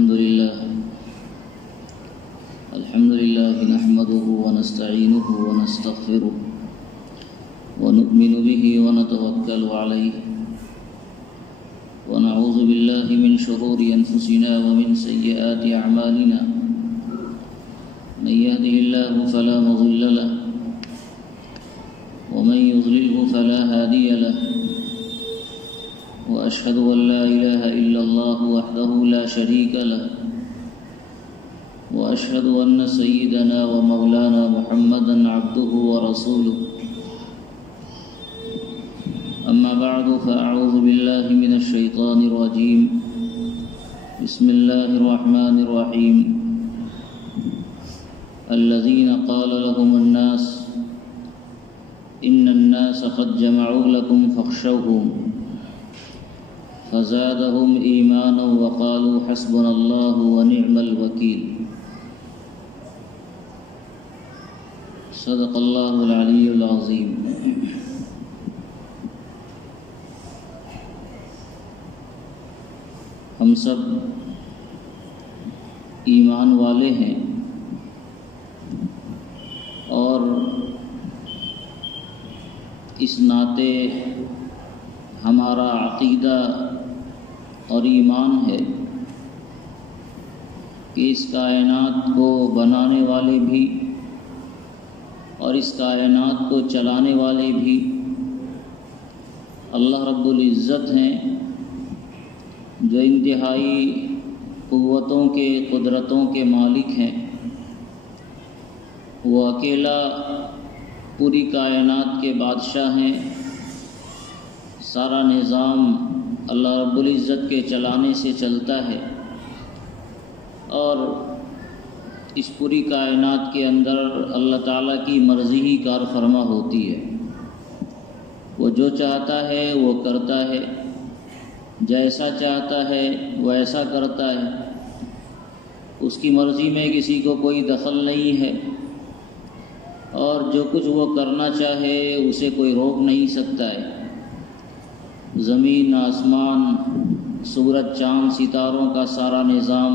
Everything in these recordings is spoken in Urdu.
الحمد لله نحمده ونستعينه ونستغفره ونؤمن به ونتوكل عليه ونعوذ بالله من شرور أنفسنا ومن سيئات أعمالنا من يهده الله فلا مضل له ومن يضلله فلا هادي له وأشهد أن لا إله إلا الله وحده لا شريك له وأشهد أن سيدنا ومولانا محمدا عبده ورسوله أما بعد فأعوذ بالله من الشيطان الرجيم بسم الله الرحمن الرحيم الذين قال لهم الناس إن الناس قد جمعوا لكم فاخشوهم فزادهم إيمانا وقالوا حسبنا الله ونعم الوكيل صدق الله العلي العظيم. ہم سب ایمان والے ہیں اور اس ناطے ہمارا عقیدہ اور ایمان ہے کہ اس کائنات کو بنانے والے بھی اور اس کائنات کو چلانے والے بھی اللہ رب العزت ہیں، جو انتہائی قوتوں کے قدرتوں کے مالک ہیں. وہ اکیلا پوری کائنات کے بادشاہ ہیں. سارا نظام اللہ رب العزت کے چلانے سے چلتا ہے اور اس پوری کائنات کے اندر اللہ تعالیٰ کی مرضی ہی کار فرما ہوتی ہے. وہ جو چاہتا ہے وہ کرتا ہے، جیسا چاہتا ہے ویسا کرتا ہے. اس کی مرضی میں کسی کو کوئی دخل نہیں ہے اور جو کچھ وہ کرنا چاہے اسے کوئی روک نہیں سکتا ہے. زمین آسمان، سورج چاند ستاروں کا سارا نظام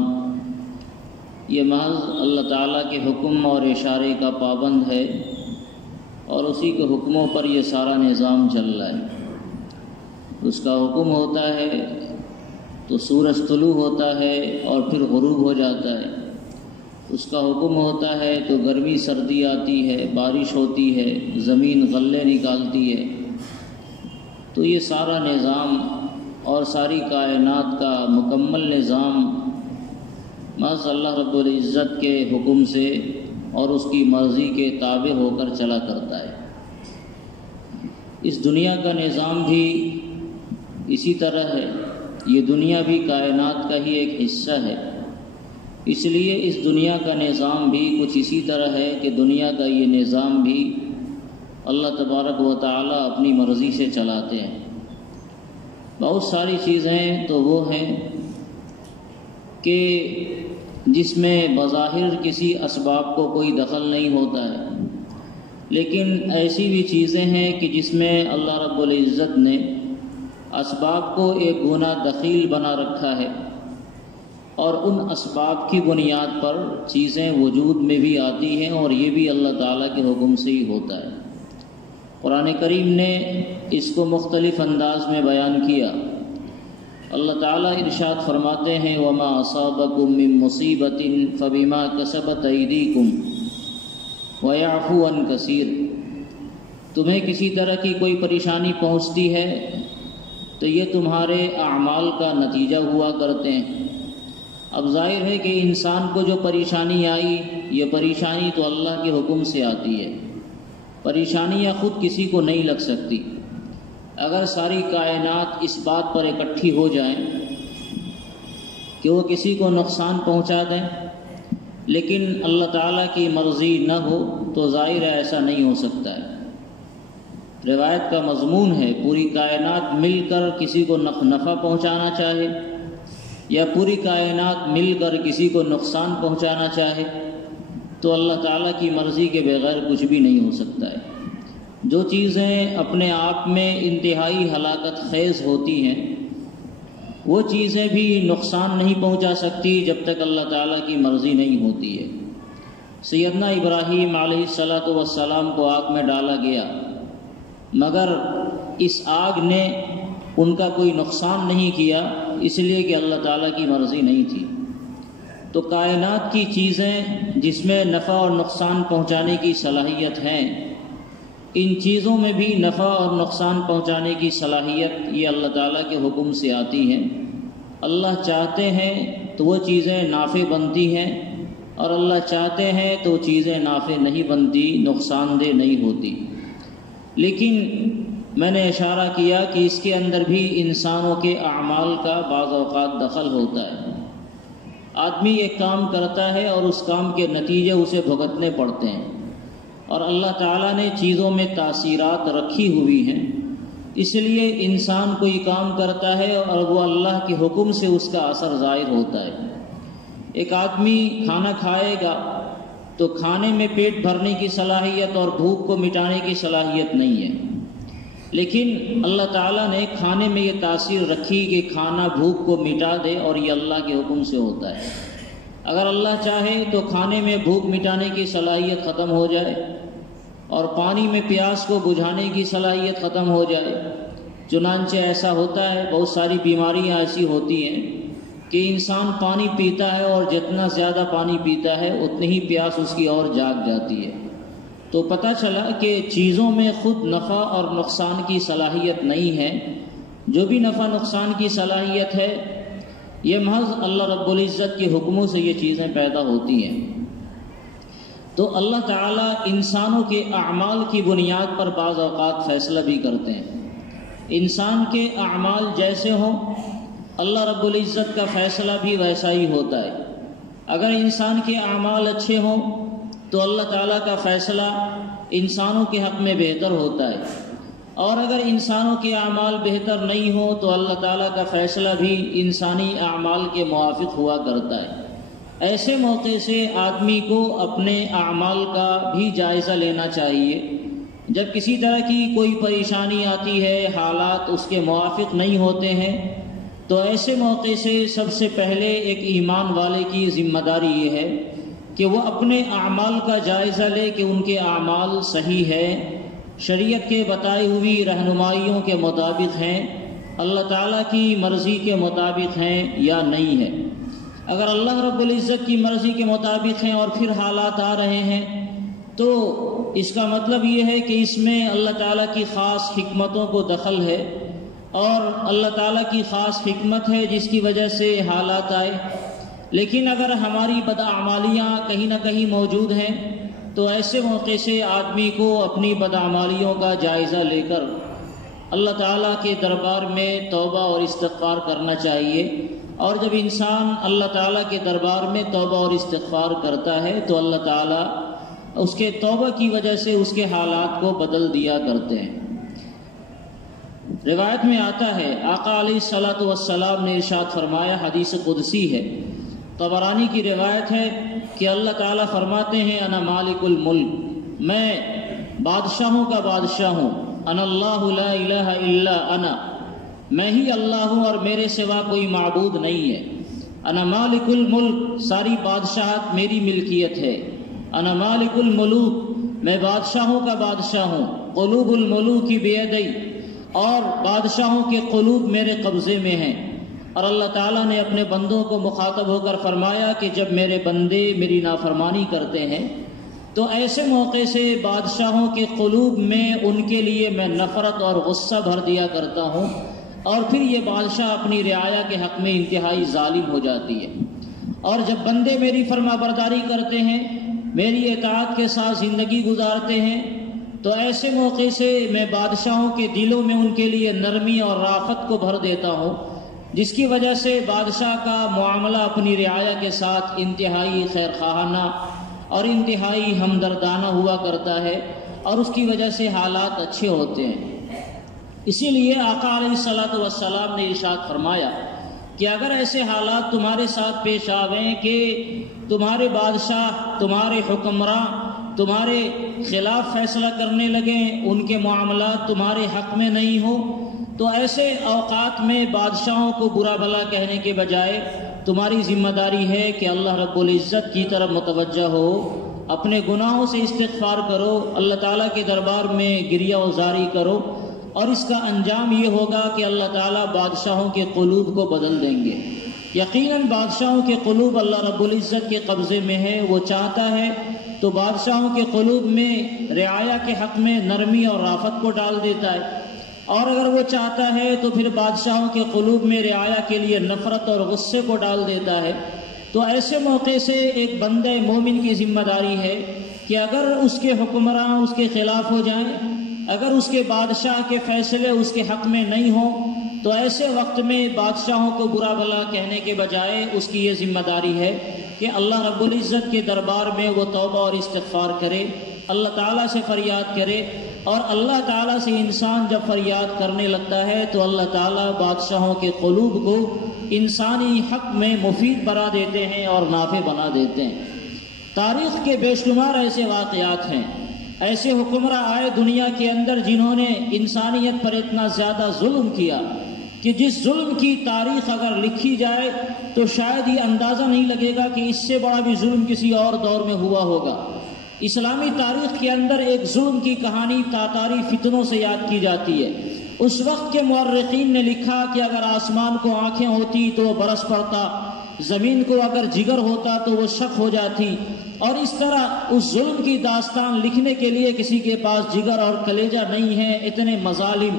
یہ محض اللہ تعالیٰ کے حکم اور اشارے کا پابند ہے اور اسی کے حکموں پر یہ سارا نظام چل رہا ہے. اس کا حکم ہوتا ہے تو سورج طلوع ہوتا ہے اور پھر غروب ہو جاتا ہے. اس کا حکم ہوتا ہے تو گرمی سردی آتی ہے، بارش ہوتی ہے، زمین غلے نکالتی ہے. تو یہ سارا نظام اور ساری کائنات کا مکمل نظام محض اللہ رب العزت کے حکم سے اور اس کی مرضی کے تابع ہو کر چلا کرتا ہے. اس دنیا کا نظام بھی اسی طرح ہے. یہ دنیا بھی کائنات کا ہی ایک حصہ ہے. اس لیے اس دنیا کا نظام بھی کچھ اسی طرح ہے کہ دنیا کا یہ نظام بھی اللہ تبارک و تعالی اپنی مرضی سے چلاتے ہیں. بہت ساری چیزیں تو وہ ہیں کہ جس میں بظاہر کسی اسباب کو کوئی دخل نہیں ہوتا ہے، لیکن ایسی بھی چیزیں ہیں کہ جس میں اللہ رب العزت نے اسباب کو ایک گناہ دخیل بنا رکھا ہے اور ان اسباب کی بنیاد پر چیزیں وجود میں بھی آتی ہیں اور یہ بھی اللہ تعالیٰ کے حکم سے ہی ہوتا ہے. قرآن کریم نے اس کو مختلف انداز میں بیان کیا. اللہ تعالیٰ ارشاد فرماتے ہیں وَمَا أَصَابَكُم مِّن مُّصِيبَةٍ فَبِمَا كَسَبَتْ أَيْدِيكُمْ وَيَعْفُو عَن كَثِيرٍ. تمہیں کسی طرح کی کوئی پریشانی پہنچتی ہے تو یہ تمہارے اعمال کا نتیجہ ہوا کرتے ہیں. اب ظاہر ہے کہ انسان کو جو پریشانی آئی یہ پریشانی تو اللہ کے حکم سے آتی ہے. پریشانیاں خود کسی کو نہیں لگ سکتی. اگر ساری کائنات اس بات پر اکٹھی ہو جائیں کہ وہ کسی کو نقصان پہنچا دیں لیکن اللہ تعالیٰ کی مرضی نہ ہو تو ظاہر ہے ایسا نہیں ہو سکتا ہے. روایت کا مضمون ہے پوری کائنات مل کر کسی کو نفع پہنچانا چاہے یا پوری کائنات مل کر کسی کو نقصان پہنچانا چاہے تو اللہ تعالیٰ کی مرضی کے بغیر کچھ بھی نہیں ہو سکتا ہے. جو چیزیں اپنے آپ میں انتہائی ہلاکت خیز ہوتی ہیں وہ چیزیں بھی نقصان نہیں پہنچا سکتی جب تک اللہ تعالیٰ کی مرضی نہیں ہوتی ہے۔ سیدنا ابراہیم علیہ الصلاۃ والسلام کو آگ میں ڈالا گیا، مگر اس آگ نے ان کا کوئی نقصان نہیں کیا، اس لیے کہ اللہ تعالیٰ کی مرضی نہیں تھی۔ تو کائنات کی چیزیں جس میں نفع اور نقصان پہنچانے کی صلاحیت ہیں، ان چیزوں میں بھی نفع اور نقصان پہنچانے کی صلاحیت یہ اللہ تعالیٰ کے حکم سے آتی ہیں۔ اللہ چاہتے ہیں تو وہ چیزیں نافع بنتی ہیں، اور اللہ چاہتے ہیں تو وہ چیزیں نافع نہیں بنتی، نقصان دہ نہیں ہوتی۔ لیکن میں نے اشارہ کیا کہ اس کے اندر بھی انسانوں کے اعمال کا بعض اوقات دخل ہوتا ہے۔ آدمی ایک کام کرتا ہے اور اس کام کے نتیجے اسے بھگتنے پڑتے ہیں، اور اللہ تعالیٰ نے چیزوں میں تاثیرات رکھی ہوئی ہیں، اس لیے انسان کوئی کام کرتا ہے اور وہ اللہ کے حکم سے اس کا اثر ظاہر ہوتا ہے۔ ایک آدمی کھانا کھائے گا تو کھانے میں پیٹ بھرنے کی صلاحیت اور بھوک کو مٹانے کی صلاحیت نہیں ہے، لیکن اللہ تعالیٰ نے کھانے میں یہ تاثیر رکھی کہ کھانا بھوک کو مٹا دے، اور یہ اللہ کے حکم سے ہوتا ہے۔ اگر اللہ چاہے تو کھانے میں بھوک مٹانے کی صلاحیت ختم ہو جائے، اور پانی میں پیاس کو بجھانے کی صلاحیت ختم ہو جائے۔ چنانچہ ایسا ہوتا ہے، بہت ساری بیماریاں ایسی ہوتی ہیں کہ انسان پانی پیتا ہے، اور جتنا زیادہ پانی پیتا ہے اتنی ہی پیاس اس کی اور جاگ جاتی ہے۔ تو پتہ چلا کہ چیزوں میں خود نفع اور نقصان کی صلاحیت نہیں ہے۔ جو بھی نفع نقصان کی صلاحیت ہے یہ محض اللہ رب العزت کے حکموں سے یہ چیزیں پیدا ہوتی ہیں۔ تو اللہ تعالیٰ انسانوں کے اعمال کی بنیاد پر بعض اوقات فیصلہ بھی کرتے ہیں۔ انسان کے اعمال جیسے ہوں اللہ رب العزت کا فیصلہ بھی ویسا ہی ہوتا ہے۔ اگر انسان کے اعمال اچھے ہوں تو اللہ تعالیٰ کا فیصلہ انسانوں کے حق میں بہتر ہوتا ہے، اور اگر انسانوں کے اعمال بہتر نہیں ہوں تو اللہ تعالیٰ کا فیصلہ بھی انسانی اعمال کے موافق ہوا کرتا ہے۔ ایسے موقع سے آدمی کو اپنے اعمال کا بھی جائزہ لینا چاہیے۔ جب کسی طرح کی کوئی پریشانی آتی ہے، حالات اس کے موافق نہیں ہوتے ہیں، تو ایسے موقع سے سب سے پہلے ایک ایمان والے کی ذمہ داری یہ ہے کہ وہ اپنے اعمال کا جائزہ لے کہ ان کے اعمال صحیح ہے، شریعت کے بتائی ہوئی رہنمائیوں کے مطابق ہیں، اللہ تعالیٰ کی مرضی کے مطابق ہیں یا نہیں ہے۔ اگر اللہ رب العزت کی مرضی کے مطابق ہیں اور پھر حالات آ رہے ہیں تو اس کا مطلب یہ ہے کہ اس میں اللہ تعالیٰ کی خاص حکمتوں کو دخل ہے، اور اللہ تعالیٰ کی خاص حکمت ہے جس کی وجہ سے حالات آئے۔ لیکن اگر ہماری بداعمالیاں کہیں نہ کہیں موجود ہیں تو ایسے موقع سے آدمی کو اپنی بداعمالیوں کا جائزہ لے کر اللہ تعالیٰ کے دربار میں توبہ اور استغفار کرنا چاہیے۔ اور جب انسان اللہ تعالیٰ کے دربار میں توبہ اور استغفار کرتا ہے تو اللہ تعالیٰ اس کے توبہ کی وجہ سے اس کے حالات کو بدل دیا کرتے ہیں۔ روایت میں آتا ہے آقا علیہ الصلاۃ والسلام نے ارشاد فرمایا، حدیث قدسی ہے، طبرانی کی روایت ہے کہ اللہ تعالیٰ فرماتے ہیں انا مالک الملک، میں بادشاہوں کا بادشاہ ہوں، انا اللہ لا الہ الا انا، میں ہی اللہ ہوں اور میرے سوا کوئی معبود نہیں ہے۔ انا مالک الملک، ساری بادشاہت میری ملکیت ہے۔ انا مالک الملوک، میں بادشاہوں کا بادشاہ ہوں۔ قلوب الملوک بیدی، اور بادشاہوں کے قلوب میرے قبضے میں ہیں۔ اور اللہ تعالیٰ نے اپنے بندوں کو مخاطب ہو کر فرمایا کہ جب میرے بندے میری نافرمانی کرتے ہیں تو ایسے موقع سے بادشاہوں کے قلوب میں ان کے لیے میں نفرت اور غصہ بھر دیا کرتا ہوں، اور پھر یہ بادشاہ اپنی رعایا کے حق میں انتہائی ظالم ہو جاتی ہے۔ اور جب بندے میری فرما برداری کرتے ہیں، میری اطاعت کے ساتھ زندگی گزارتے ہیں، تو ایسے موقع سے میں بادشاہوں کے دلوں میں ان کے لیے نرمی اور رافت کو بھر دیتا ہوں، جس کی وجہ سے بادشاہ کا معاملہ اپنی رعایا کے ساتھ انتہائی خیر خواہانہ اور انتہائی ہمدردانہ ہوا کرتا ہے، اور اس کی وجہ سے حالات اچھے ہوتے ہیں۔ اسی لیے آقا علیہ الصلاۃ والسلام نے ارشاد فرمایا کہ اگر ایسے حالات تمہارے ساتھ پیش آویں کہ تمہارے بادشاہ، تمہارے حکمراں تمہارے خلاف فیصلہ کرنے لگیں، ان کے معاملات تمہارے حق میں نہیں ہو، تو ایسے اوقات میں بادشاہوں کو برا بھلا کہنے کے بجائے تمہاری ذمہ داری ہے کہ اللہ رب العزت کی طرف متوجہ ہو، اپنے گناہوں سے استغفار کرو، اللہ تعالیٰ کے دربار میں گریہ وزاری کرو، اور اس کا انجام یہ ہوگا کہ اللہ تعالیٰ بادشاہوں کے قلوب کو بدل دیں گے۔ یقیناً بادشاہوں کے قلوب اللہ رب العزت کے قبضے میں ہے، وہ چاہتا ہے تو بادشاہوں کے قلوب میں رعایا کے حق میں نرمی اور رافت کو ڈال دیتا ہے، اور اگر وہ چاہتا ہے تو پھر بادشاہوں کے قلوب میں رعایا کے لیے نفرت اور غصے کو ڈال دیتا ہے۔ تو ایسے موقع سے ایک بندے مومن کی ذمہ داری ہے کہ اگر اس کے حکمراں اس کے خلاف ہو جائیں، اگر اس کے بادشاہ کے فیصلے اس کے حق میں نہیں ہوں، تو ایسے وقت میں بادشاہوں کو برا بھلا کہنے کے بجائے اس کی یہ ذمہ داری ہے کہ اللہ رب العزت کے دربار میں وہ توبہ اور استغفار کرے، اللہ تعالیٰ سے فریاد کرے، اور اللہ تعالیٰ سے انسان جب فریاد کرنے لگتا ہے تو اللہ تعالیٰ بادشاہوں کے قلوب کو انسانی حق میں مفید بنا دیتے ہیں اور نافع بنا دیتے ہیں۔ تاریخ کے بے شمار ایسے واقعات ہیں، ایسے حکمراں آئے دنیا کے اندر جنہوں نے انسانیت پر اتنا زیادہ ظلم کیا کہ جس ظلم کی تاریخ اگر لکھی جائے تو شاید یہ اندازہ نہیں لگے گا کہ اس سے بڑا بھی ظلم کسی اور دور میں ہوا ہوگا۔ اسلامی تاریخ کے اندر ایک ظلم کی کہانی تاتاری فتنوں سے یاد کی جاتی ہے۔ اس وقت کے مورخین نے لکھا کہ اگر آسمان کو آنکھیں ہوتی تو وہ برس پڑتا، زمین کو اگر جگر ہوتا تو وہ شق ہو جاتی، اور اس طرح اس ظلم کی داستان لکھنے کے لیے کسی کے پاس جگر اور کلیجہ نہیں ہے۔ اتنے مظالم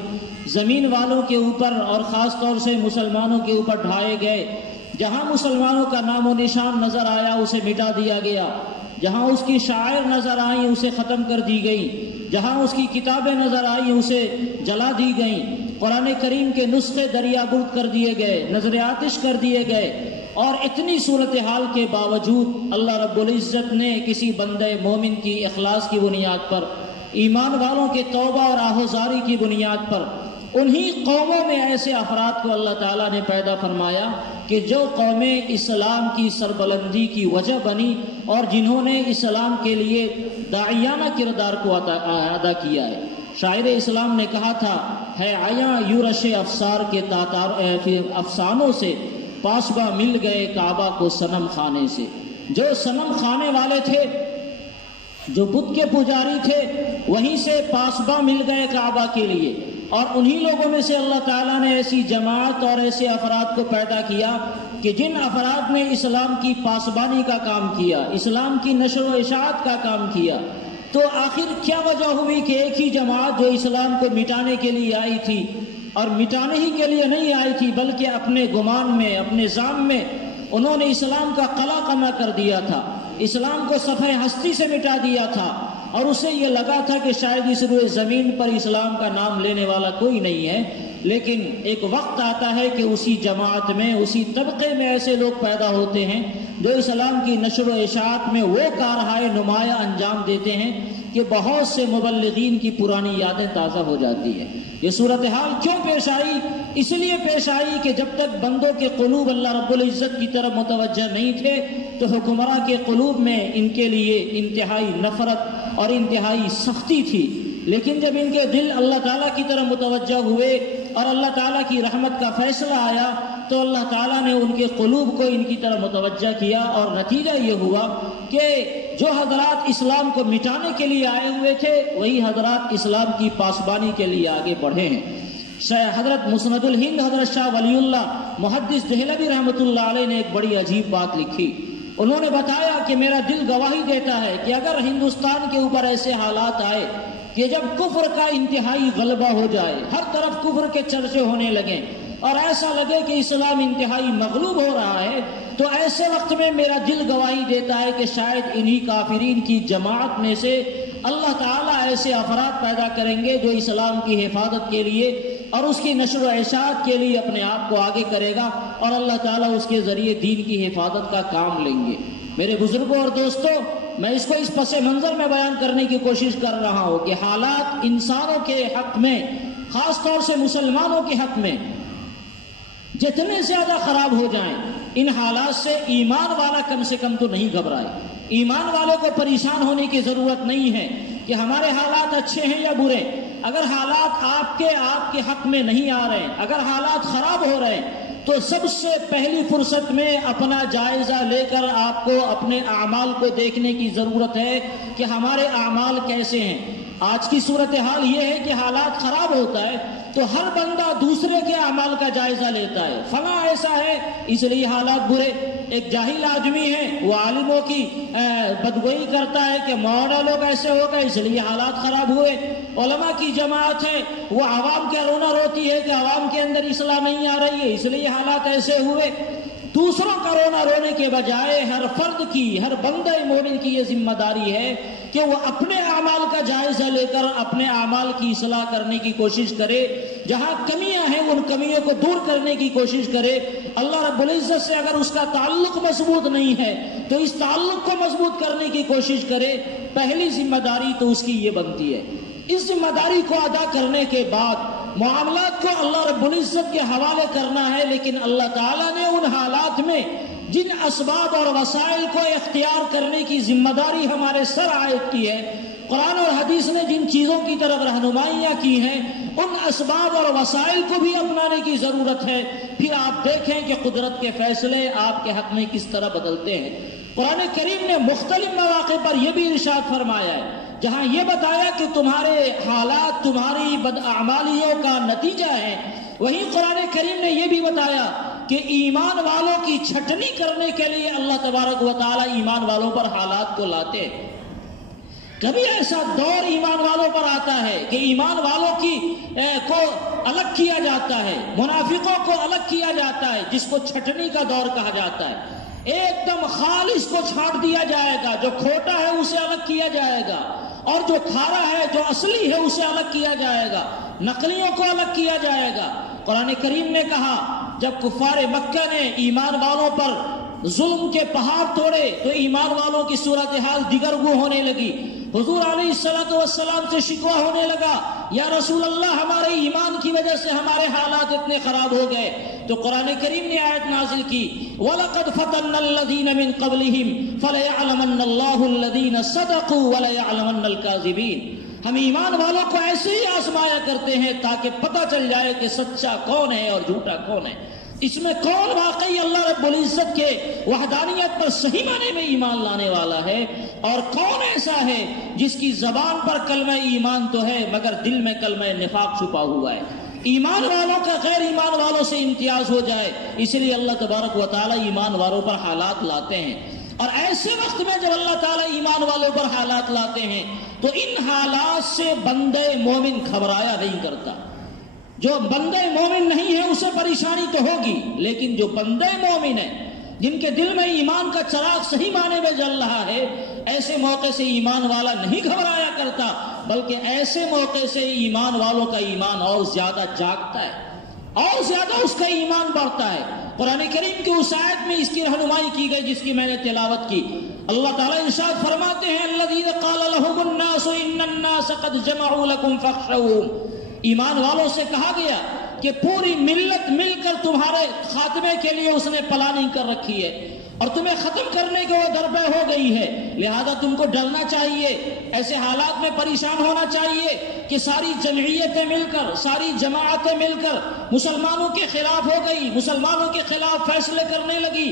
زمین والوں کے اوپر اور خاص طور سے مسلمانوں کے اوپر ڈھائے گئے، جہاں مسلمانوں کا نام و نشان نظر آیا اسے مٹا دیا گیا، جہاں اس کی شاعر نظر آئیں اسے ختم کر دی گئی، جہاں اس کی کتابیں نظر آئیں اسے جلا دی گئیں، قرآن کریم کے نسخے دریا برد کر دیے گئے، نظر آتش کر دیے گئے، اور اتنی صورتحال کے باوجود اللہ رب العزت نے کسی بندے مومن کی اخلاص کی بنیاد پر، ایمان والوں کے توبہ اور آہوزاری کی بنیاد پر، انہی قوموں میں ایسے افراد کو اللہ تعالیٰ نے پیدا فرمایا کہ جو قومیں اسلام کی سربلندی کی وجہ بنی اور جنہوں نے اسلام کے لیے داعیانہ کردار کو ادا کیا ہے۔ شاعر اسلام نے کہا تھا، ہے عیاں یورش افسار کے افسانوں سے، پاسباں مل گئے کعبہ کو صنم خانے سے۔ جو صنم خانے والے تھے، جو بت کے پجاری تھے، وہیں سے پاسباں مل گئے کعبہ کے لیے، اور انہی لوگوں میں سے اللہ تعالیٰ نے ایسی جماعت اور ایسے افراد کو پیدا کیا کہ جن افراد نے اسلام کی پاسبانی کا کام کیا، اسلام کی نشر و اشاعت کا کام کیا۔ تو آخر کیا وجہ ہوئی کہ ایک ہی جماعت جو اسلام کو مٹانے کے لیے آئی تھی، اور مٹانے ہی کے لیے نہیں آئی تھی بلکہ اپنے گمان میں، اپنے ظام میں انہوں نے اسلام کا قلع قمع کر دیا تھا، اسلام کو صفحہ ہستی سے مٹا دیا تھا، اور اسے یہ لگا تھا کہ شاید اس روئے زمین پر اسلام کا نام لینے والا کوئی نہیں ہے۔ لیکن ایک وقت آتا ہے کہ اسی جماعت میں، اسی طبقے میں ایسے لوگ پیدا ہوتے ہیں جو اسلام کی نشر و اشاعت میں وہ کارہائے نمایاں انجام دیتے ہیں کہ بہت سے مبلغین کی پرانی یادیں تازہ ہو جاتی ہے۔ یہ صورتحال کیوں پیش آئی؟ اس لیے پیش آئی کہ جب تک بندوں کے قلوب اللہ رب العزت کی طرف متوجہ نہیں تھے تو حکمراں کے قلوب میں ان کے لیے انتہائی نفرت اور انتہائی سختی تھی، لیکن جب ان کے دل اللہ تعالیٰ کی طرف متوجہ ہوئے اور اللہ تعالیٰ کی رحمت کا فیصلہ آیا تو اللہ تعالیٰ نے ان کے قلوب کو ان کی طرف متوجہ کیا، اور نتیجہ یہ ہوا کہ جو حضرات اسلام کو مٹانے کے لیے آئے ہوئے تھے وہی حضرات اسلام کی پاسبانی کے لیے آگے بڑھے ہیں۔ حضرت مسند الہند حضرت شاہ ولی اللہ محدث دہلوی رحمۃ اللہ علیہ نے ایک بڑی عجیب بات لکھی۔ انہوں نے بتایا کہ میرا دل گواہی دیتا ہے کہ اگر ہندوستان کے اوپر ایسے حالات آئے کہ جب کفر کا انتہائی غلبہ ہو جائے، ہر طرف کفر کے چرچے ہونے لگیں اور ایسا لگے کہ اسلام انتہائی مغلوب ہو رہا ہے، تو ایسے وقت میں میرا دل گواہی دیتا ہے کہ شاید انہی کافرین کی جماعت میں سے اللہ تعالیٰ ایسے افراد پیدا کریں گے جو اسلام کی حفاظت کے لیے اور اس کی نشر و اشاعت کے لیے اپنے آپ کو آگے کرے گا، اور اللہ تعالیٰ اس کے ذریعے دین کی حفاظت کا کام لیں گے۔ میرے بزرگوں اور دوستوں، میں اس کو اس پس منظر میں بیان کرنے کی کوشش کر رہا ہوں کہ حالات انسانوں کے حق میں، خاص طور سے مسلمانوں کے حق میں جتنے زیادہ خراب ہو جائیں، ان حالات سے ایمان والا کم سے کم تو نہیں گھبرائے۔ ایمان والے کو پریشان ہونے کی ضرورت نہیں ہے کہ ہمارے حالات اچھے ہیں یا برے۔ اگر حالات آپ کے حق میں نہیں آ رہے، اگر حالات خراب ہو رہے ہیں، تو سب سے پہلی فرصت میں اپنا جائزہ لے کر آپ کو اپنے اعمال کو دیکھنے کی ضرورت ہے کہ ہمارے اعمال کیسے ہیں۔ آج کی صورتحال یہ ہے کہ حالات خراب ہوتا ہے تو ہر بندہ دوسرے کے اعمال کا جائزہ لیتا ہے، فلاں ایسا ہے اس لیے حالات برے۔ ایک جاہل آدمی ہے، وہ عالموں کی بدگوئی کرتا ہے کہ مولانا لوگ ایسے ہو گئے اس لیے حالات خراب ہوئے۔ علماء کی جماعت ہے، وہ عوام کے رونا روتی ہے کہ عوام کے اندر اصلاح نہیں آ رہی ہے اس لیے حالات ایسے ہوئے۔ دوسروں کا رونا رونے کے بجائے ہر فرد کی، ہر بندہ مومن کی یہ ذمہ داری ہے کہ وہ اپنے اعمال کا جائزہ لے کر اپنے اعمال کی اصلاح کرنے کی کوشش کرے، جہاں کمیاں ہیں ان کمیوں کو دور کرنے کی کوشش کرے۔ اللہ رب العزت سے اگر اس کا تعلق مضبوط نہیں ہے تو اس تعلق کو مضبوط کرنے کی کوشش کرے۔ پہلی ذمہ داری تو اس کی یہ بنتی ہے۔ اس ذمہ داری کو ادا کرنے کے بعد معاملات کو اللہ رب العزت کے حوالے کرنا ہے، لیکن اللہ تعالیٰ نے ان حالات میں جن اسباب اور وسائل کو اختیار کرنے کی ذمہ داری ہمارے سر عائد کی ہے، قرآن اور حدیث نے جن چیزوں کی طرف رہنمائیاں کی ہیں، ان اسباب اور وسائل کو بھی اپنانے کی ضرورت ہے۔ پھر آپ دیکھیں کہ قدرت کے فیصلے آپ کے حق میں کس طرح بدلتے ہیں۔ قرآن کریم نے مختلف مواقع پر یہ بھی ارشاد فرمایا ہے، جہاں یہ بتایا کہ تمہارے حالات تمہاری بداعمالیوں کا نتیجہ ہے، وہیں قرآن کریم نے یہ بھی بتایا کہ ایمان والوں کی چھٹنی کرنے کے لیے اللہ تبارک و تعالی ایمان والوں پر حالات کو لاتے ہیں۔ کبھی ایسا دور ایمان والوں پر آتا ہے کہ ایمان والوں کو الگ کیا جاتا ہے، منافقوں کو الگ کیا جاتا ہے، جس کو چھٹنی کا دور کہا جاتا ہے۔ ایک دم خالص کو چھانٹ دیا جائے گا، جو کھوٹا ہے اسے الگ کیا جائے گا، اور جو کھارا ہے جو اصلی ہے اسے الگ کیا جائے گا، نقلیوں کو الگ کیا جائے گا۔ قرآن کریم نے کہا جب کفار مکہ نے ایمان والوں پر ظلم کے پہاڑ توڑے تو ایمان والوں کی صورتحال دیگرگو ہونے لگی۔ حضور علیہ السلام سے شکوہ ہونے لگا، یا رسول اللہ ہمارے ایمان کی وجہ سے ہمارے حالات اتنے خراب ہو گئے۔ تو قرآن کریم نے آیت نازل کی، وَلَقَدْ فَتَنَّا الَّذِينَ مِن قَبْلِهِمْ فَلَيَعْلَمَنَّ اللَّهُ الَّذِينَ صَدَقُوا وَلَيَعْلَمَنَّ الْكَاذِبِينَ۔ ہم ایمان والوں کو ایسے ہی آزمایا کرتے ہیں تاکہ پتہ چل جائے کہ سچا کون ہے اور جھوٹا کون ہے، اس میں کون واقعی اللہ رب العزت کے وحدانیت پر صحیح معنی میں ایمان لانے والا ہے، اور کون ایسا ہے جس کی زبان پر کلمہ ایمان تو ہے مگر دل میں کلمہ نفاق چھپا ہوا ہے۔ ایمان والوں کا غیر ایمان والوں سے امتیاز ہو جائے، اس لیے اللہ تبارک و تعالی ایمان والوں پر حالات لاتے ہیں۔ اور ایسے وقت میں جب اللہ تعالیٰ ایمان والوں پر حالات لاتے ہیں تو ان حالات سے بندے مومن گھبرایا نہیں کرتا۔ جو بندے مومن نہیں ہے اسے پریشانی تو ہوگی، لیکن جو بندے مومن ہیں جن کے دل میں ایمان کا چراغ صحیح معنی میں جل رہا ہے، ایسے موقع سے ایمان والا نہیں گھبرایا کرتا، بلکہ ایسے موقع سے ایمان والوں کا ایمان اور زیادہ جاگتا ہے، اور زیادہ اس کا ایمان بڑھتا ہے۔ قرآن کریم کی اس آیت میں اس کی رہنمائی کی گئی جس کی میں نے تلاوت کی۔ اللہ تعالیٰ ارشاد فرماتے ہیں، الذین قال لهم الناس ان الناس قد جمعوا لكم فاخشوهم۔ ایمان والوں سے کہا گیا کہ پوری ملت مل کر تمہارے خاتمے کے لیے اس نے پلاننگ کر رکھی ہے اور تمہیں ختم کرنے کے وہ درپے ہو گئی ہے، لہذا تم کو ڈرنا چاہیے، ایسے حالات میں پریشان ہونا چاہیے کہ ساری جمعیتیں مل کر، ساری جماعتیں مل کر مسلمانوں کے خلاف ہو گئی، مسلمانوں کے خلاف فیصلے کرنے لگی۔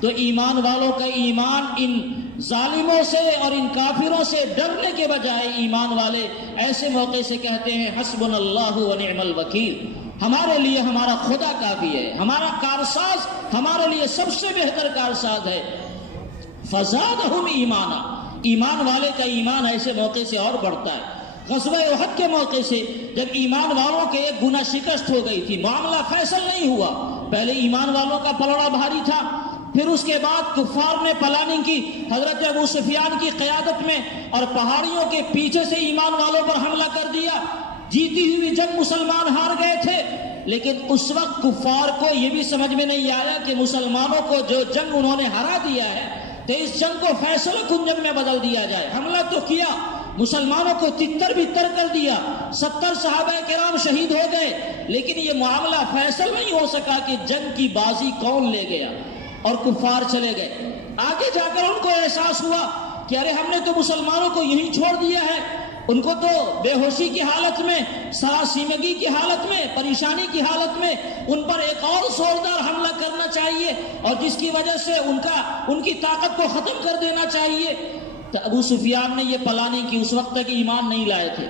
تو ایمان والوں کا ایمان ان ظالموں سے اور ان کافروں سے ڈرنے کے بجائے ایمان والے ایسے موقع سے کہتے ہیں حسبنا اللہ ونعم الوکیل، ہمارے لیے ہمارا خدا کافی ہے، ہمارا کارساز ہمارے لیے سب سے بہتر کارساز ہے۔ فزادہم ایمانا، ایمان والے کا ایمان ایسے موقع سے اور بڑھتا ہے۔ غزوہ احد کے موقع سے جب ایمان والوں کے ایک گناہ شکست ہو گئی تھی، معاملہ فیصل نہیں ہوا، پہلے ایمان والوں کا پلڑا بھاری تھا، پھر اس کے بعد کفار نے پلاننگ کی حضرت ابو سفیان کی قیادت میں اور پہاڑیوں کے پیچھے سے ایمان والوں پر حملہ کر دیا۔ جیتی ہوئی جنگ مسلمان ہار گئے تھے، لیکن اس وقت کفار کو یہ بھی سمجھ میں نہیں آیا کہ مسلمانوں کو جو جنگ انہوں نے ہرا دیا ہے تو اس جنگ کو فیصلہ کن جنگ میں بدل دیا جائے۔ حملہ تو کیا، مسلمانوں کو تتر بتر کر دیا، 70 صحابہ کرام شہید ہو گئے، لیکن یہ معاملہ فیصل نہیں ہو سکا کہ جنگ کی بازی کون لے گیا، اور کفار چلے گئے۔ آگے جا کر ان کو احساس ہوا کہ ارے ہم نے تو مسلمانوں کو یہیں چھوڑ دیا ہے، ان کو تو بے ہوشی کی حالت میں، سراسیمگی کی حالت میں، پریشانی کی حالت میں ان پر ایک اور زوردار حملہ کرنا چاہیے اور جس کی وجہ سے ان کی طاقت کو ختم کر دینا چاہیے۔ تو ابو سفیان نے یہ پلاننگ کی، اس وقت تک ایمان نہیں لائے تھے،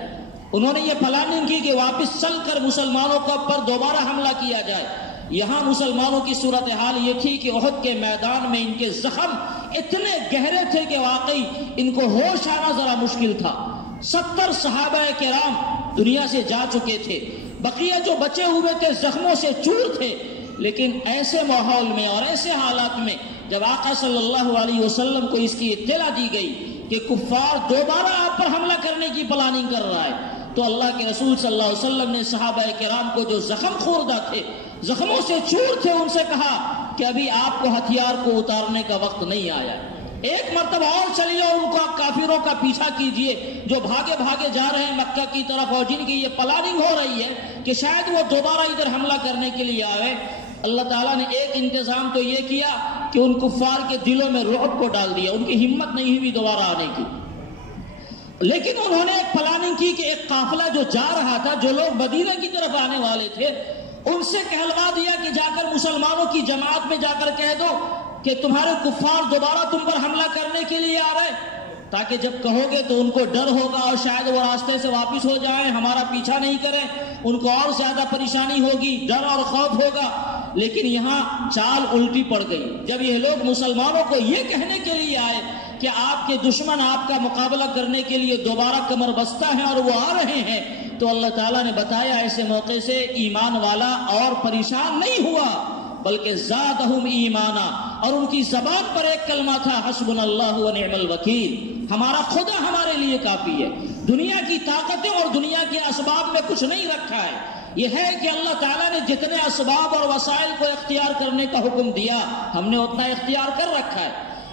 انہوں نے یہ پلاننگ کی کہ واپس چل کر مسلمانوں پر دوبارہ حملہ کیا جائے۔ یہاں مسلمانوں کی صورتحال یہ تھی کہ احد کے میدان میں ان کے زخم اتنے گہرے تھے کہ واقعی ان کو ہوش آنا ذرا مشکل تھا۔ 70 صحابہ کرام دنیا سے جا چکے تھے، بقیہ جو بچے ہوئے تھے زخموں سے چور تھے، لیکن ایسے ماحول میں اور ایسے حالات میں جب آقا صلی اللہ علیہ وسلم کو اس کی اطلاع دی گئی کہ کفار دوبارہ آپ پر حملہ کرنے کی پلاننگ کر رہا ہے، تو اللہ کے رسول صلی اللہ علیہ وسلم نے صحابہ کرام کو جو زخم خوردہ تھے، زخموں سے چور تھے، ان سے کہا کہ ابھی آپ کو ہتھیار کو اتارنے کا وقت نہیں آیا، ایک مرتبہ اور چلیے اور ان کو آپ کافروں کا پیچھا کیجئے جو بھاگے بھاگے جا رہے ہیں مکہ کی طرف اور جن کی یہ پلاننگ ہو رہی ہے کہ شاید وہ دوبارہ ادھر حملہ کرنے کے لیے آئے۔ اللہ تعالیٰ نے ایک انتظام تو یہ کیا کہ ان کفار کے دلوں میں رعب کو ڈال دیا، ان کی ہمت نہیں ہوئی دوبارہ آنے کی، لیکن انہوں نے ایک پلاننگ کی کہ ایک قافلہ جو جا رہا تھا، جو لوگ مدینہ کی طرف آنے والے تھے، ان سے کہلوا دیا کہ جا کر مسلمانوں کی جماعت میں جا کر کہہ دو کہ تمہارے کفار دوبارہ تم پر حملہ کرنے کے لیے آ رہے، تاکہ جب کہو گے تو ان کو ڈر ہوگا اور شاید وہ راستے سے واپس ہو جائیں، ہمارا پیچھا نہیں کریں، ان کو اور زیادہ پریشانی ہوگی، ڈر اور خوف ہوگا۔ لیکن یہاں چال الٹی پڑ گئی، جب یہ لوگ مسلمانوں کو یہ کہنے کے لیے آئے کہ آپ کے دشمن آپ کا مقابلہ کرنے کے لیے دوبارہ کمر بستہ ہیں اور وہ آ رہے ہیں، تو اللہ تعالیٰ نے بتایا ایسے موقع سے ایمان والا اور پریشان نہیں ہوا بلکہ زادہم ایمانا، اور ان کی زبان پر ایک کلمہ تھا، حسبنا اللہ و نعم الوکیل، ہمارا خدا ہمارے لیے کافی ہے، دنیا کی طاقتیں اور دنیا کے اسباب میں کچھ نہیں رکھا ہے، یہ ہے کہ اللہ تعالیٰ نے جتنے اسباب اور وسائل کو اختیار کرنے کا حکم دیا ہم نے اتنا اختیار کر رکھا ہے،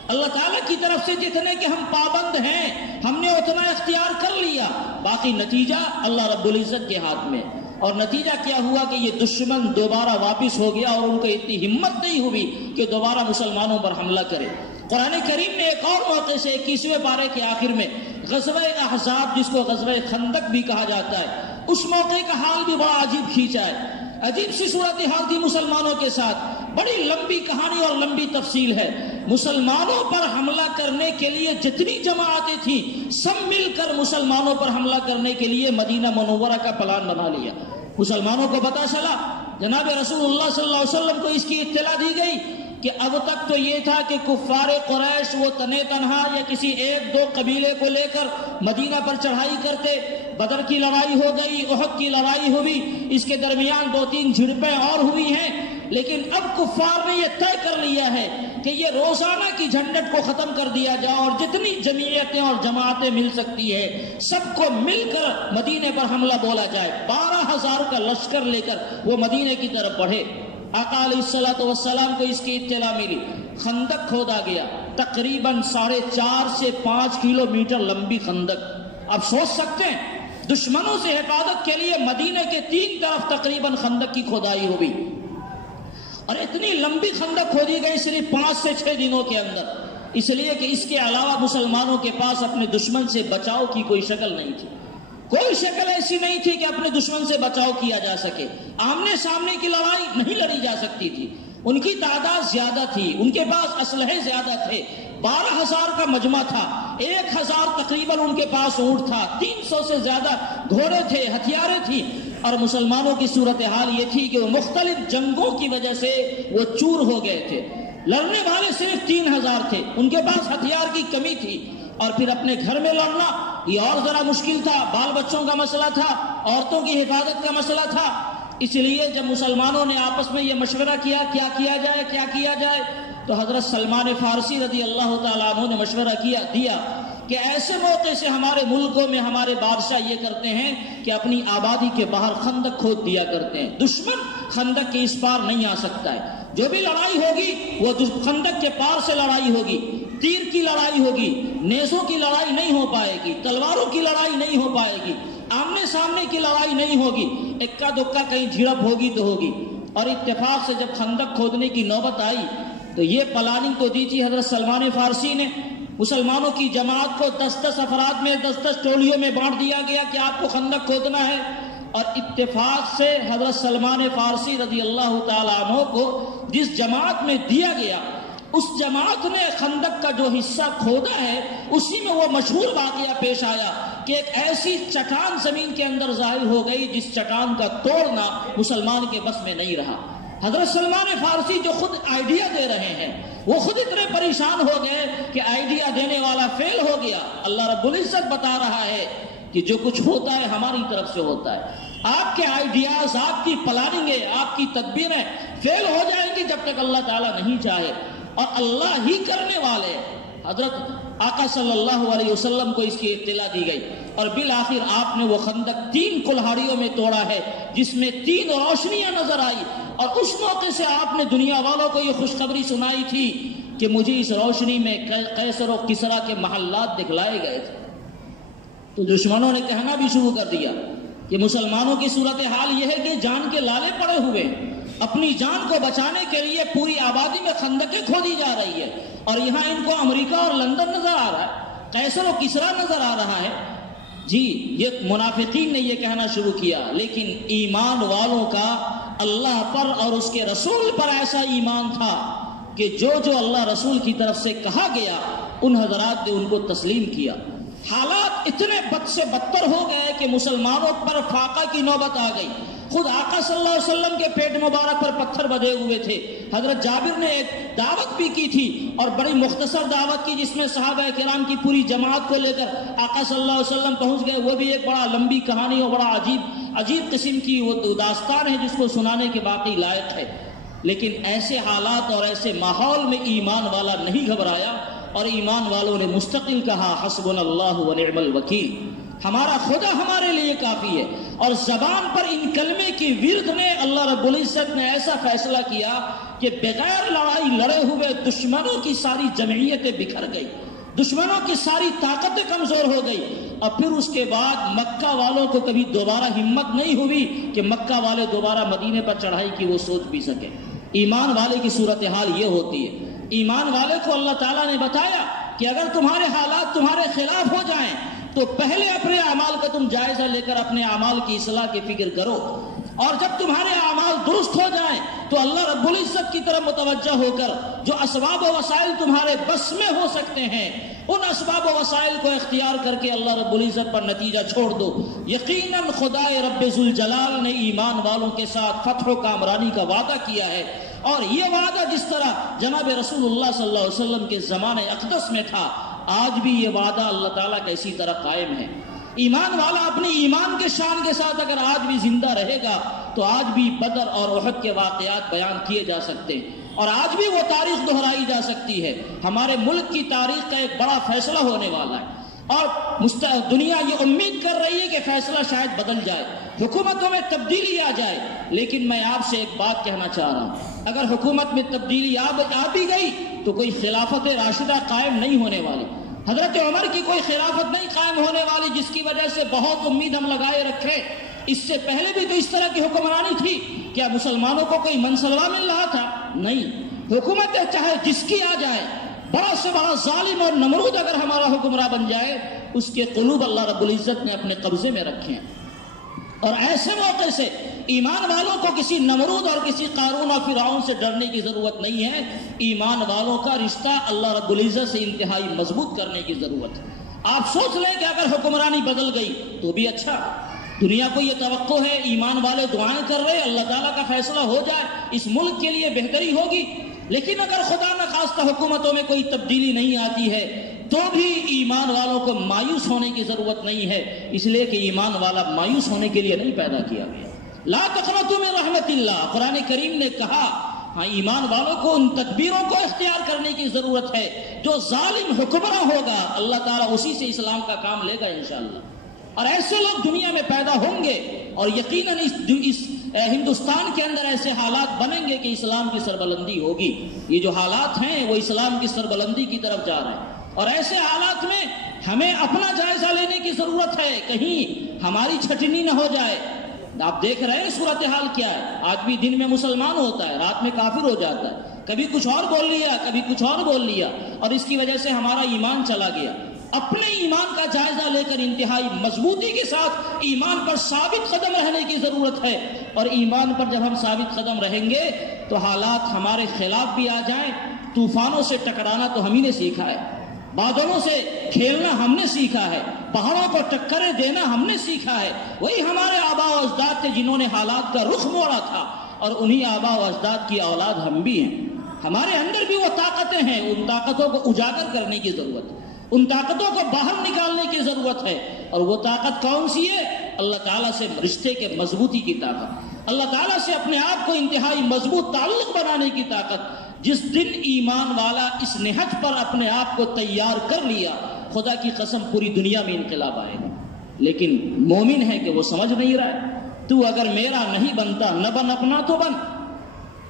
اللہ تعالیٰ کی طرف سے جتنے کہ ہم پابند ہیں ہم نے اتنا اختیار کر لیا، باقی نتیجہ اللہ رب العزت کے ہاتھ میں۔ اور نتیجہ کیا ہوا کہ یہ دشمن دوبارہ واپس ہو گیا اور ان کو اتنی ہمت نہیں ہوئی کہ دوبارہ مسلمانوں پر حملہ کرے۔ قرآن کریم نے ایک اور موقع سے 21ویں پارے کے آخر میں غزوہ احزاب، جس کو غزوہ خندق بھی کہا جاتا ہے، اس موقع کا حال بھی بڑا عجیب کھینچا ہے، عجیب سی صورتحال تھی مسلمانوں کے ساتھ، بڑی لمبی کہانی اور لمبی تفصیل ہے۔ مسلمانوں پر حملہ کرنے کے لیے جتنی جماعتیں تھیں سب مل کر مسلمانوں پر حملہ کرنے کے لیے مدینہ منورہ کا پلان بنا لیا۔ مسلمانوں کو پتہ چلا، جناب رسول اللہ صلی اللہ علیہ وسلم کو اس کی اطلاع دی گئی کہ اب تک تو یہ تھا کہ کفار قریش وہ تنے تنہا یا کسی ایک دو قبیلے کو لے کر مدینہ پر چڑھائی کرتے، بدر کی لڑائی ہو گئی، احد کی لڑائی ہوئی، اس کے درمیان 2-3 جھڑپیں اور ہوئی ہیں، لیکن اب کفار نے یہ طے کر لیا ہے کہ یہ روزانہ کی جھنجٹ کو ختم کر دیا جائے اور جتنی جمعیتیں اور جماعتیں مل سکتی ہے سب کو مل کر مدینے پر حملہ بولا جائے۔ 12,000 کا لشکر لے کر وہ مدینے کی طرف بڑھے۔ آقا علیہ الصلوۃ والسلام کو اس کی اطلاع ملی، خندق کھودا گیا، تقریباً 4.5 سے 5 کلومیٹر لمبی خندق۔ آپ سوچ سکتے ہیں دشمنوں سے حفاظت کے لیے مدینے کے 3 طرف تقریباً خندق کی کھودائی ہوئی، اور اتنی لمبی خندق کھودی گئی صرف 5 سے 6 دنوں کے اندر، اس لیے کہ اس کے علاوہ مسلمانوں کے پاس اپنے دشمن سے بچاؤ کی کوئی شکل نہیں تھی، کوئی شکل ایسی نہیں تھی کہ اپنے دشمن سے بچاؤ کیا جا سکے، آمنے سامنے کی لڑائی نہیں لڑی جا سکتی تھی، ان کی تعداد زیادہ تھی، ان کے پاس اسلحے زیادہ تھے، 12,000 کا مجمع تھا، 1,000 تقریباً ان کے پاس اونٹ تھا، 300 سے زیادہ گھوڑے تھے، ہتھیاریں تھی، اور مسلمانوں کی صورتحال یہ تھی کہ وہ مختلف جنگوں کی وجہ سے وہ چور ہو گئے تھے، لڑنے والے صرف 3,000 تھے، ان کے پاس ہتھیار کی کمی تھی، اور پھر اپنے گھر میں لڑنا یہ اور ذرا مشکل تھا، بال بچوں کا مسئلہ تھا، عورتوں کی حفاظت کا مسئلہ تھا، اس لیے جب مسلمانوں نے آپس میں یہ مشورہ کیا کیا کیا جائے تو حضرت سلمان فارسی رضی اللہ تعالیٰ عنہ نے مشورہ دیا کہ ایسے موقع سے ہمارے ملکوں میں ہمارے بادشاہ یہ کرتے ہیں کہ اپنی آبادی کے باہر خندق کھود دیا کرتے ہیں، دشمن خندق کے اس پار نہیں آ سکتا ہے، جو بھی لڑائی ہوگی وہ خندق کے پار سے لڑائی ہوگی، تیر کی لڑائی ہوگی، نیزوں کی لڑائی نہیں ہو پائے گی، تلواروں کی لڑائی نہیں ہو پائے گی، آمنے سامنے کی لڑائی نہیں ہوگی، اکا دکا کہیں جھڑپ ہوگی تو ہوگی۔ اور اتفاق سے جب خندق کھودنے کی نوبت آئی تو یہ پلاننگ تو دی تھی حضرت سلمان فارسی نے، مسلمانوں کی جماعت کو 10-10 افراد میں 10-10 ٹولیوں میں بانٹ دیا گیا کہ آپ کو خندق کھودنا ہے، اور اتفاق سے حضرت سلمان فارسی رضی اللہ تعالیٰ عنہ کو جس جماعت میں دیا گیا، اس جماعت نے خندق کا جو حصہ کھودا ہے اسی میں وہ مشہور واقعہ پیش آیا کہ ایک ایسی چٹان زمین کے اندر ظاہر ہو گئی جس چٹان کا توڑنا مسلمان کے بس میں نہیں رہا۔ حضرت سلمان فارسی جو خود آئیڈیا دے رہے ہیں وہ خود اتنے پریشان ہو گئے کہ آئیڈیا دینے والا فیل ہو گیا۔ اللہ رب العزت بتا رہا ہے کہ جو کچھ ہوتا ہے ہماری طرف سے ہوتا ہے، آپ کے آئیڈیاز، آپ کی پلاننگیں، آپ کی تدبیریں فیل ہو جائیں گی جب تک اللہ تعالیٰ نہیں چاہے، اور اللہ ہی کرنے والے۔ حضرت آقا صلی اللہ علیہ وسلم کو اس کی اطلاع دی گئی، اور بالآخر آپ نے وہ خندق 3 کلہاڑیوں میں توڑا ہے جس میں 3 روشنیاں نظر آئی، اور اس موقع سے آپ نے دنیا والوں کو یہ خوشخبری سنائی تھی کہ مجھے اس روشنی میں قیصر و کسریٰ کے محلات دکھلائے گئے تھے۔ تو دشمنوں نے کہنا بھی شروع کر دیا کہ مسلمانوں کی صورتحال یہ ہے کہ جان کے لالے پڑے ہوئے، اپنی جان کو بچانے کے لیے پوری آبادی میں خندقیں کھودی جا رہی ہے، اور یہاں ان کو امریکہ اور لندن نظر آ رہا ہے، قیصر و کسریٰ نظر آ رہا ہے۔ جی، یہ منافقین نے یہ کہنا شروع کیا، لیکن ایمان والوں کا اللہ پر اور اس کے رسول پر ایسا ایمان تھا کہ جو اللہ رسول کی طرف سے کہا گیا ان حضرات نے ان کو تسلیم کیا۔ حالات اتنے بد سے بدتر ہو گئے کہ مسلمانوں پر فاقہ کی نوبت آ گئی۔ خود آقا صلی اللہ علیہ وسلم کے پیٹ مبارک پر پتھر بدے ہوئے تھے۔ حضرت جابر نے ایک دعوت بھی کی تھی، اور بڑی مختصر دعوت کی جس میں صحابہ کرام کی پوری جماعت کو لے کر آقا صلی اللہ علیہ وسلم پہنچ گئے۔ وہ بھی ایک بڑا لمبی کہانی اور بڑا عجیب قسم کی وہ داستان ہے جس کو سنانے کے باقی لائق ہے۔ لیکن ایسے حالات اور ایسے ماحول میں ایمان والا نہیں گھبرایا، اور ایمان والوں نے مستقل کہا حسبنا اللہ ونعم الوکیل، ہمارا خدا ہمارے لیے کافی ہے۔ اور زبان پر ان کلمے کی ورد میں اللہ رب العزت نے ایسا فیصلہ کیا کہ بغیر لڑائی لڑے ہوئے دشمنوں کی ساری جمعیتیں بکھر گئی، دشمنوں کی ساری طاقتیں کمزور ہو گئی، اور پھر اس کے بعد مکہ والوں کو کبھی دوبارہ ہمت نہیں ہوئی کہ مکہ والے دوبارہ مدینے پر چڑھائی کی وہ سوچ بھی سکے۔ ایمان والے کی صورتحال یہ ہوتی ہے۔ ایمان والے کو اللہ تعالیٰ نے بتایا کہ اگر تمہارے حالات تمہارے خلاف ہو جائیں تو پہلے اپنے اعمال کا تم جائزہ لے کر اپنے اعمال کی اصلاح کی فکر کرو، اور جب تمہارے اعمال درست ہو جائیں تو اللہ رب العزت کی طرف متوجہ ہو کر جو اسباب و وسائل تمہارے بس میں ہو سکتے ہیں ان اسباب و وسائل کو اختیار کر کے اللہ رب العزت پر نتیجہ چھوڑ دو۔ یقیناً خدا رب ذوالجلال نے ایمان والوں کے ساتھ فتح و کامرانی کا وعدہ کیا ہے، اور یہ وعدہ جس طرح جناب رسول اللہ صلی اللہ علیہ وسلم کے زمانے اقدس میں تھا، آج بھی یہ وعدہ اللہ تعالیٰ کا اسی طرح قائم ہے۔ ایمان والا اپنے ایمان کے شان کے ساتھ اگر آج بھی زندہ رہے گا تو آج بھی بدر اور احد کے واقعات بیان کیے جا سکتے ہیں، اور آج بھی وہ تاریخ دہرائی جا سکتی ہے۔ ہمارے ملک کی تاریخ کا ایک بڑا فیصلہ ہونے والا ہے، اور دنیا یہ امید کر رہی ہے کہ فیصلہ شاید بدل جائے، حکومتوں میں تبدیلی آ جائے۔ لیکن میں آپ سے ایک بات کہنا چاہ رہا ہوں، اگر حکومت میں تبدیلی آ بھی گئی تو کوئی خلافت راشدہ قائم نہیں ہونے والی، حضرت عمر کی کوئی خلافت نہیں قائم ہونے والی جس کی وجہ سے بہت امید ہم لگائے رکھے۔ اس سے پہلے بھی تو اس طرح کی حکمرانی تھی، کیا مسلمانوں کو کوئی منصبہ مل رہا تھا؟ نہیں، حکومت چاہے جس کی آ جائے، بڑا سے بڑا ظالم اور نمرود اگر ہمارا حکمراں بن جائے، اس کے قلوب اللہ رب العزت نے اپنے قبضے میں رکھے ہیں۔ اور ایسے موقع سے ایمان والوں کو کسی نمرود اور کسی قارون اور فرعون سے ڈرنے کی ضرورت نہیں ہے، ایمان والوں کا رشتہ اللہ رب العزت سے انتہائی مضبوط کرنے کی ضرورت ہے۔ آپ سوچ لیں کہ اگر حکمرانی بدل گئی تو بھی اچھا، دنیا کو یہ توقع ہے، ایمان والے دعائیں کر رہے، اللہ تعالیٰ کا فیصلہ ہو جائے، اس ملک کے لیے بہتری ہوگی۔ لیکن اگر خدا نخواستہ حکومتوں میں کوئی تبدیلی نہیں آتی ہے تو بھی ایمان والوں کو مایوس ہونے کی ضرورت نہیں ہے، اس لیے کہ ایمان والا مایوس ہونے کے لیے نہیں پیدا کیا گیا۔ لا تقنطوا من رحمت اللہ، قرآن کریم نے کہا ہاں ایمان والوں کو ان تدبیروں کو اختیار کرنے کی ضرورت ہے، جو ظالم حکمراں ہوگا اللہ تعالیٰ اسی سے اسلام کا کام لے گا انشاءاللہ، اور ایسے لوگ دنیا میں پیدا ہوں گے، اور یقیناً اس ہندوستان کے اندر ایسے حالات بنیں گے کہ اسلام کی سربلندی ہوگی۔ یہ جو حالات ہیں وہ اسلام کی سربلندی کی طرف جا رہے ہیں، اور ایسے حالات میں ہمیں اپنا جائزہ لینے کی ضرورت ہے، کہیں ہماری چھٹنی نہ ہو جائے، آپ دیکھ رہے ہیں صورتحال کیا ہے. آدمی دن میں مسلمان ہوتا ہے، رات میں کافر ہو جاتا ہے، کبھی کچھ اور بول لیا، کبھی کچھ اور بول لیا، اور اس کی وجہ سے ہمارا ایمان چلا گیا. اپنے ایمان کا جائزہ لے کر انتہائی مضبوطی کے ساتھ ایمان پر ثابت قدم رہنے کی ضرورت ہے. اور ایمان پر جب ہم ثابت قدم رہیں گے تو حالات ہمارے خلاف بھی آ جائیں، طوفانوں سے ٹکرانا تو ہم ہی نے سیکھا ہے، بادلوں سے کھیلنا ہم نے سیکھا ہے، پہاڑوں کو ٹکریں دینا ہم نے سیکھا ہے. وہی ہمارے آباء و اجداد تھے جنہوں نے حالات کا رخ موڑا تھا، اور انہی آباء و اجداد کی اولاد ہم بھی ہیں. ہمارے اندر بھی وہ طاقتیں ہیں، ان طاقتوں کو اجاگر کرنے کی ضرورت ہے، ان طاقتوں کو باہر نکالنے کی ضرورت ہے. اور وہ طاقت کون سی ہے؟ اللہ تعالیٰ سے رشتے کے مضبوطی کی طاقت، اللہ تعالیٰ سے اپنے آپ کو انتہائی مضبوط تعلق بنانے کی طاقت. جس دن ایمان والا اس نہج پر اپنے آپ کو تیار کر لیا، خدا کی قسم پوری دنیا میں انقلاب آئے گا. لیکن مومن ہے کہ وہ سمجھ نہیں رہا ہے. تو اگر میرا نہیں بنتا نہ بن، اپنا تو بن،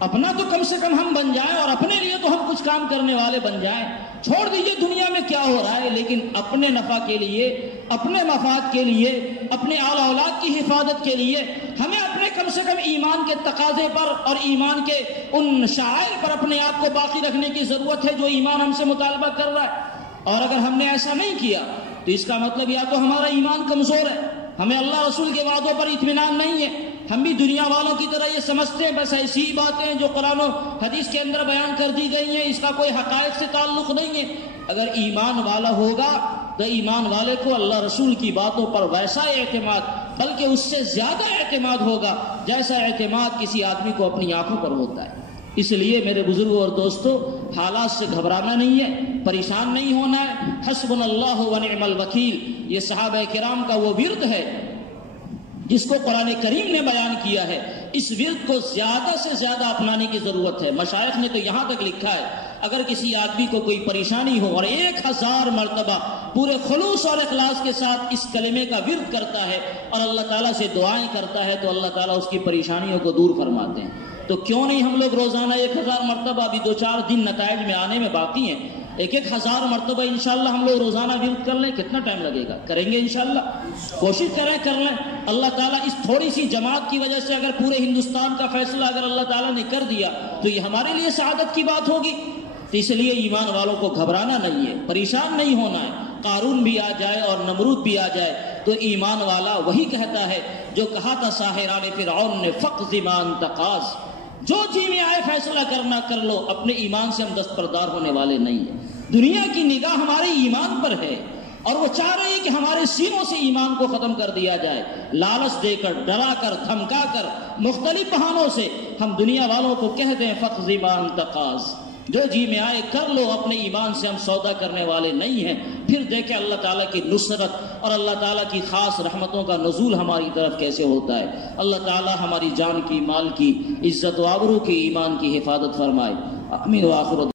اپنا تو کم سے کم ہم بن جائیں، اور اپنے لیے تو ہم کچھ کام کرنے والے بن جائیں. چھوڑ دیجئے دنیا میں کیا ہو رہا ہے، لیکن اپنے نفع کے لیے، اپنے مفاد کے لیے، اپنے آل اولاد کی حفاظت کے لیے ہمیں اپنے کم سے کم ایمان کے تقاضے پر اور ایمان کے ان شعائر پر اپنے آپ کو باقی رکھنے کی ضرورت ہے جو ایمان ہم سے مطالبہ کر رہا ہے. اور اگر ہم نے ایسا نہیں کیا تو اس کا مطلب یا تو ہمارا ایمان کمزور ہے، ہمیں اللہ رسول کے وعدوں پر اطمینان نہیں ہے، ہم بھی دنیا والوں کی طرح یہ سمجھتے ہیں بس ایسی ہی باتیں ہیں جو قرآن و حدیث کے اندر بیان کر دی گئی ہیں، اس کا کوئی حقائق سے تعلق نہیں ہے. اگر ایمان والا ہوگا تو ایمان والے کو اللہ رسول کی باتوں پر ویسا اعتماد، بلکہ اس سے زیادہ اعتماد ہوگا جیسا اعتماد کسی آدمی کو اپنی آنکھوں پر ہوتا ہے. اس لیے میرے بزرگوں اور دوستوں، حالات سے گھبرانا نہیں ہے، پریشان نہیں ہونا ہے. حسبنا اللہ و نعم الوکیل، یہ صحابہ کرام کا وہ ورد ہے جس کو قرآن کریم نے بیان کیا ہے. اس ورد کو زیادہ سے زیادہ اپنانے کی ضرورت ہے. مشائخ نے تو یہاں تک لکھا ہے اگر کسی آدمی کو کوئی پریشانی ہو اور 1000 مرتبہ پورے خلوص اور اخلاص کے ساتھ اس کلمے کا ورد کرتا ہے اور اللہ تعالیٰ سے دعائیں کرتا ہے تو اللہ تعالیٰ اس کی پریشانیوں کو دور فرماتے ہیں. تو کیوں نہیں ہم لوگ روزانہ 1000 مرتبہ، ابھی 2-4 دن نتائج میں آنے میں باقی ہیں، 1000 مرتبہ انشاءاللہ ہم لوگ روزانہ ورد کر لیں. کتنا ٹائم لگے گا؟ کریں گے انشاءاللہ، کوشش کر لیں. اللہ تعالیٰ اس تھوڑی سی جماعت کی وجہ سے اگر پورے ہندوستان کا فیصلہ اگر اللہ تعالیٰ نے کر دیا تو یہ ہمارے لیے سعادت کی بات ہوگی. تو اس لیے ایمان والوں کو گھبرانا نہیں ہے، پریشان نہیں ہونا ہے. قارون بھی آ جائے اور نمرود بھی آ جائے تو ایمان والا وہی کہتا ہے جو کہا تھا ساحران فرعون نے، فقض ما انت قاض، جو جی میں آئے فیصلہ کرنا کر لو. اپنے ایمان سے ہم دستبردار ہونے والے نہیں ہیں. دنیا کی نگاہ ہمارے ایمان پر ہے اور وہ چاہ رہی ہے کہ ہمارے سینوں سے ایمان کو ختم کر دیا جائے. لالچ دے کر، ڈرا کر، دھمکا کر، مختلف بہانوں سے ہم دنیا والوں کو کہہ دیں فقض ما انت قاض، جو جی میں آئے کر لو. اپنے ایمان سے ہم سودا کرنے والے نہیں ہیں. پھر دیکھیں اللہ تعالیٰ کی نصرت اور اللہ تعالیٰ کی خاص رحمتوں کا نزول ہماری طرف کیسے ہوتا ہے. اللہ تعالیٰ ہماری جان کی، مال کی، عزت و آبرو کی، ایمان کی حفاظت فرمائے. آمین و آخر